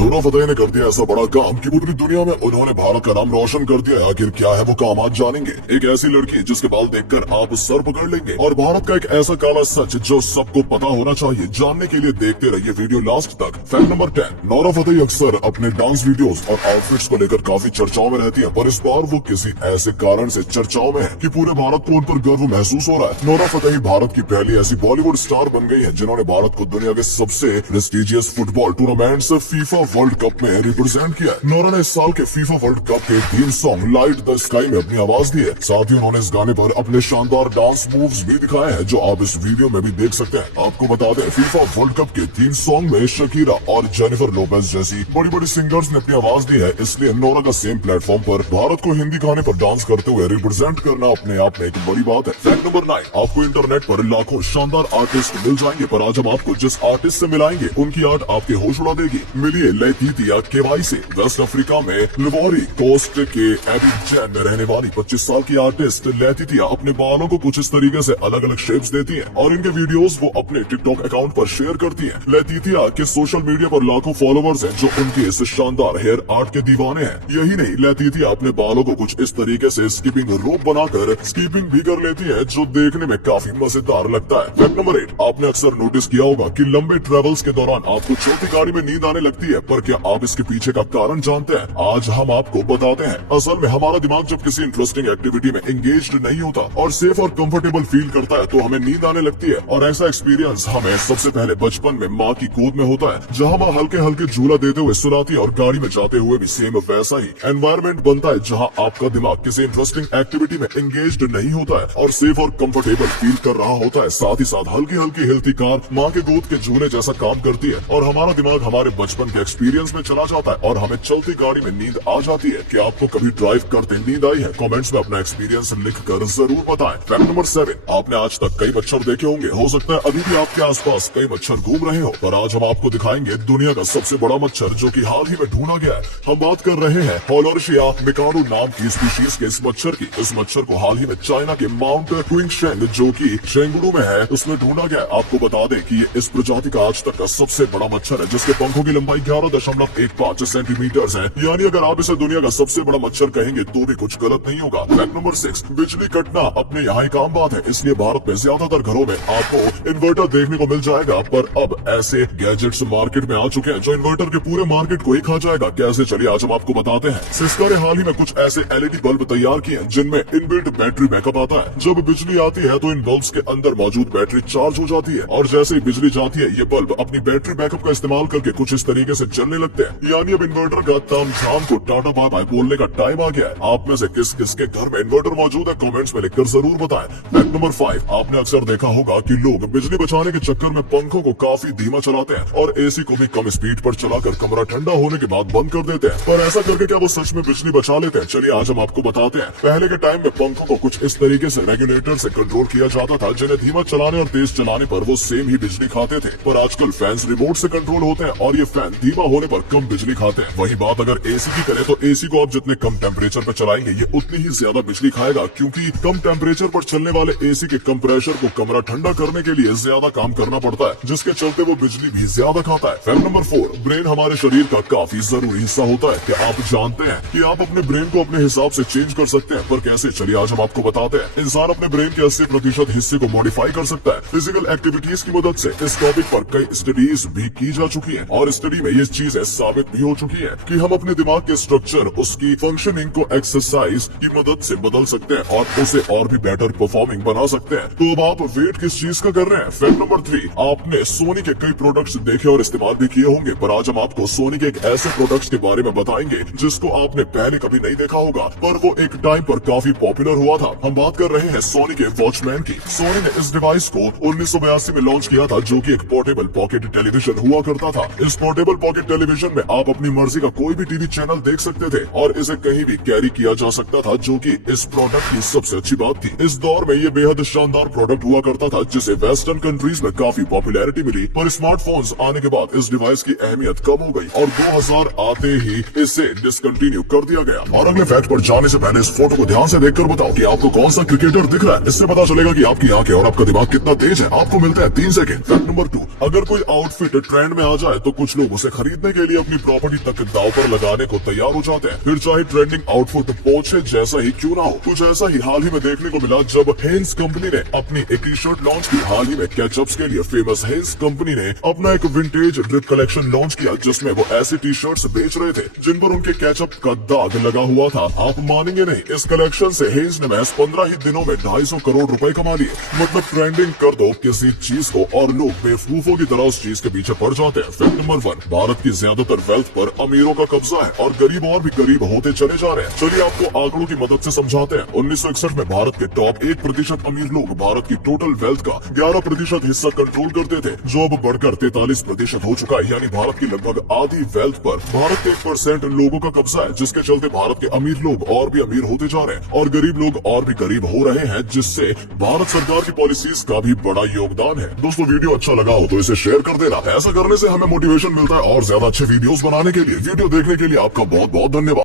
Nora Fatehi ने कर दिया ऐसा बड़ा काम कि पूरी दुनिया में उन्होंने भारत का नाम रोशन कर दिया। आखिर क्या है वो काम, आज जानेंगे। एक ऐसी लड़की जिसके बाल देखकर आप सर पकड़ लेंगे, और भारत का एक ऐसा काला सच जो सबको पता होना चाहिए। जानने के लिए देखते रहिए वीडियो लास्ट तक। फैक्ट नंबर 10, नोरा फतेही अक्सर अपने डांस वीडियोस और आउटफिट्स को लेकर काफी चर्चाओं में रहती है, पर इस बार वो किसी ऐसे कारण से चर्चाओं में है कि पूरे भारत को उन पर गर्व महसूस हो रहा है। नोरा फतेही भारत की पहली ऐसी बॉलीवुड स्टार बन गई है जिन्होंने भारत को दुनिया के सबसे prestigious football tournament FIFA world cup में रिप्रेजेंट किया है। नोरा ने इस साल के फीफा वर्ल्ड कप के theme song light the sky में अपनी आवाज दी है। साथ ही उन्होंने इस गाने पर अपने शानदार डांस मूव्स भी दिखाए हैं, जो आप इस वीडियो में भी देख सकते हैं। आपको बता दें, फीफा वर्ल्ड कप के थीम सॉन्ग में शकीरा और जेनिफर लोपेज जैसी बड़ी बड़ी सिंगर्स ने अपनी आवाज दी है, इसलिए नोरा का सेम प्लेटफॉर्म पर भारत को हिंदी गाने पर डांस करते हुए रिप्रेजेंट करना अपने आप में एक बड़ी बात है। फैक्ट नंबर 9, आपको इंटरनेट पर लाखों शानदार आर्टिस्ट मिल जाएंगे, पर आज हम आपको जिस आर्टिस्ट से मिलाएंगे उनकी आर्ट आपके होश उड़ा देगी। मिलिए लेटिटिया केवाई से। वेस्ट अफ्रीका में लिवोरी कोस्ट के एबिडजैन में रहने वाली 25 साल की आर्टिस्ट लेटिटिया अपने बालों को कुछ इस तरीके से अलग अलग शेप्स देती है और इनके वीडियोस वो अपने टिकटॉक अकाउंट पर शेयर करती है। लेटिटिया के सोशल मीडिया पर लाखों फॉलोवर्स हैं जो उनके इस शानदार हेयर आर्ट के दीवाने हैं। यही नहीं, लेटिटिया अपने बालों को कुछ इस तरीके से स्कीपिंग रोप बनाकर स्कीपिंग भी कर लेती है, जो देखने में काफी मजेदार लगता है। फैक्ट नंबर 8, आपने अक्सर नोटिस किया होगा कि लंबे ट्रेवल्स के दौरान आपको छोटी गाड़ी में नींद आने लगती है, पर क्या आप इसके पीछे का कारण जानते हैं? आज हम आपको बताते हैं। असल में हमारा दिमाग जब किसी इंटरेस्टिंग एक्टिविटी में एंगेज्ड नहीं होता और सेफ और कंफर्टेबल फील करता है तो हमें नींद आने लगती है, और ऐसा एक्सपीरियंस हमें सबसे पहले बचपन में माँ की गोद में होता है, जहाँ माँ हल्के हल्के झूला देते हुए सुलाती है, और गाड़ी में जाते हुए भी सेम वैसा ही एनवायरमेंट बनता है जहाँ आपका दिमाग किसी इंटरेस्टिंग एक्टिविटी में एंगेज्ड नहीं होता है और सेफ और कंफर्टेबल फील कर रहा होता है। साथ ही साथ हल्की हल्की हिलती कार माँ के गोद के झूले जैसा काम करती है, और हमारा दिमाग हमारे बचपन के एक्सपीरियंस में चला जाता है और हमें चलती गाड़ी में नींद आ जाती है। क्या आपको कभी ड्राइव करते नींद आई है? कमेंट्स में अपना एक्सपीरियंस लिखकर जरूर बताएं। फैक्ट नंबर 7, आपने आज तक कई मच्छर देखे होंगे। हो सकता है अभी भी आपके आसपास कई मच्छर घूम रहे हो, पर आज हम आपको दिखाएंगे दुनिया का सबसे बड़ा मच्छर जो कि हाल ही में ढूंढा गया है। हम बात कर रहे हैं होलर्शिया मिकानु नाम की स्पीशीज के इस मच्छर की। इस मच्छर को हाल ही में चाइना के माउंट क्विंगशेंग जो की शेंगडू में है उसमें ढूंढा गया। आपको बता दें कि ये इस प्रजाति का आज तक का सबसे बड़ा मच्छर है, जिसके पंखों की लंबाई 11.15 सेंटीमीटर है। यानी अगर आप इसे दुनिया का सबसे बड़ा मच्छर कहेंगे तो भी कुछ गलत नहीं होगा। फैक्ट नंबर 6, बिजली कटना अपने यहाँ एक आम बात है, इसलिए भारत में ज्यादातर घरों में आपको इन्वर्टर देखने को मिल जाएगा, पर अब ऐसे गैजेट्स मार्केट में आ चुके हैं जो इन्वर्टर के पूरे मार्केट को ही खा जाएगा। कैसे, चलिए आज हम आपको बताते हैं। सिस्का ने हाल ही में कुछ ऐसे एलईडी बल्ब तैयार किए हैं जिनमें इनबिल्ट बैटरी बैकअप आता है। जब बिजली आती है तो इन बल्ब्स के अंदर मौजूद बैटरी चार्ज हो जाती है, और जैसे ही बिजली जाती है ये बल्ब अपनी बैटरी बैकअप का इस्तेमाल करके कुछ इस तरीके से चलने लगते हैं। यानी अब इन्वर्टर का तामझाम को टाटा बाय बाय बोलने का टाइम आ गया है। आप में से किस किस के घर में इन्वर्टर मौजूद है, कमेंट्स में लिखकर जरूर बताएं। फैक्ट नंबर 5, आपने अक्सर देखा होगा कि लोग बिजली बचाने के चक्कर में पंखों को काफी धीमा चलाते हैं और एसी को भी कम स्पीड पर चलाकर कमरा ठंडा होने के बाद बंद कर देते हैं, पर ऐसा करके क्या वो सच में बिजली बचा लेते हैं? चलिए आज हम आपको बताते हैं। पहले के टाइम में पंखों को कुछ इस तरीके से रेगुलेटर से कंट्रोल किया जाता था, जिन्हें धीमा चलाने और तेज चलाने पर वो सेम ही बिजली खाते थे, पर आजकल फैंस रिमोट से कंट्रोल होते हैं और ये फैन धीमा होने पर कम बिजली खाते हैं। वही बात अगर एसी की करें तो एसी को आप जितने कम टेम्परेचर पर चलाएंगे ये उतनी ही ज्यादा बिजली खाएगा, क्योंकि कम टेम्परेचर पर चलने वाले एसी के कंप्रेसर को कमरा ठंडा करने के लिए ज्यादा काम करना पड़ता है, जिसके चलते वो बिजली भी ज्यादा खाता है। फैक्ट नंबर 4, ब्रेन हमारे शरीर का काफी जरूरी हिस्सा होता है। क्या आप जानते हैं कि आप अपने ब्रेन को अपने हिसाब से चेंज कर सकते हैं, पर कैसे? चलिए आज हम आपको बताते हैं। इंसान अपने ब्रेन के 80% हिस्से को मॉडिफाई कर सकता है फिजिकल एक्टिविटीज की मदद से। इस टॉपिक पर कई स्टडीज भी की जा चुकी है, और स्टडी में ये चीजें साबित भी हो चुकी है कि हम अपने दिमाग के स्ट्रक्चर, उसकी फंक्शनिंग को एक्सरसाइज की मदद से बदल सकते हैं और उसे और भी बेटर परफॉर्मिंग बना सकते हैं। तो अब आप वेट किस चीज का कर रहे हैं? फैक्ट नंबर 3, आपने सोनी के कई प्रोडक्ट्स देखे और इस्तेमाल भी किए होंगे, पर आज हम आपको सोनी के एक ऐसे प्रोडक्ट्स के बारे में बताएंगे जिसको आपने पहले कभी नहीं देखा होगा, पर वो एक टाइम पर काफी पॉपुलर हुआ था। हम बात कर रहे हैं सोनी के वॉचमैन की। सोनी ने इस डिवाइस को 1982 में लॉन्च किया था, जो कि एक पोर्टेबल पॉकेट टेलीविजन हुआ करता था। इस पोर्टेबल पॉकेट टेलीविजन में आप अपनी मर्जी का कोई भी टीवी चैनल देख सकते थे और इसे कहीं भी कैरी किया जा सकता था, जो कि इस प्रोडक्ट की सबसे अच्छी बात थी। इस दौर में ये बेहद शानदार प्रोडक्ट हुआ करता था, जिसे वेस्टर्न कंट्रीज में काफी पॉपुलैरिटी मिली, पर स्मार्टफोन्स आने के बाद इस डिवाइस की अहमियत कम हो गई और 2000 आते ही इसे डिसकंटिन्यू कर दिया गया। और अगले फैक्ट पर जाने से पहले इस फोटो को ध्यान से देखकर बताओ कि आपको कौन सा क्रिकेटर दिख रहा है। इससे पता चलेगा कि आपकी आंखें और आपका दिमाग कितना तेज है। आपको मिलता है 3 सेकंड। फैक्ट नंबर 2, अगर कोई आउटफिट ट्रेंड में आ जाए तो कुछ लोग उसे खरीद खरीदने के लिए अपनी प्रॉपर्टी तक दांव पर लगाने को तैयार हो जाते हैं। फिर चाहे ट्रेंडिंग आउटफिट पोछे जैसा ही क्यों ना हो। कुछ ऐसा ही हाल ही में देखने को मिला जब हेन्स कंपनी ने अपनी एक टी शर्ट लॉन्च की। हाल ही में केचप्स के लिए फेमस हेन्स कंपनी ने अपना एक विंटेज ड्रिप कलेक्शन लॉन्च किया, जिसमें वो ऐसी टी शर्ट्स बेच रहे थे जिन पर उनके केचप का दाग लगा हुआ था। आप मानेंगे नहीं, इस कलेक्शन से हेन्स ने महज 15 ही दिनों में 250 करोड़ रुपए कमा लिए। मतलब ट्रेंडिंग कर दो किसी चीज को और लोग बेवकूफों की तरह उस चीज के पीछे पड़ जाते हैं। फैक्ट नंबर 1, भारत की ज्यादातर वेल्थ पर अमीरों का कब्जा है और गरीब और भी गरीब होते चले जा रहे हैं। चलिए आपको आंकड़ों की मदद से समझाते हैं। 1961 में भारत के टॉप 1% अमीर लोग भारत की टोटल वेल्थ का 11% हिस्सा कंट्रोल करते थे, जो अब बढ़कर 43% हो चुका है। यानी भारत की लगभग आधी वेल्थ पर भारत के 1% लोगों का कब्जा है, जिसके चलते भारत के अमीर लोग और भी अमीर होते जा रहे हैं और गरीब लोग और भी गरीब हो रहे हैं, जिससे भारत सरकार की पॉलिसीज का भी बड़ा योगदान है। दोस्तों वीडियो अच्छा लगा हो तो इसे शेयर कर देना। ऐसा करने से हमें मोटिवेशन मिलता है और ज्यादा अच्छे वीडियोस बनाने के लिए। वीडियो देखने के लिए आपका बहुत बहुत धन्यवाद।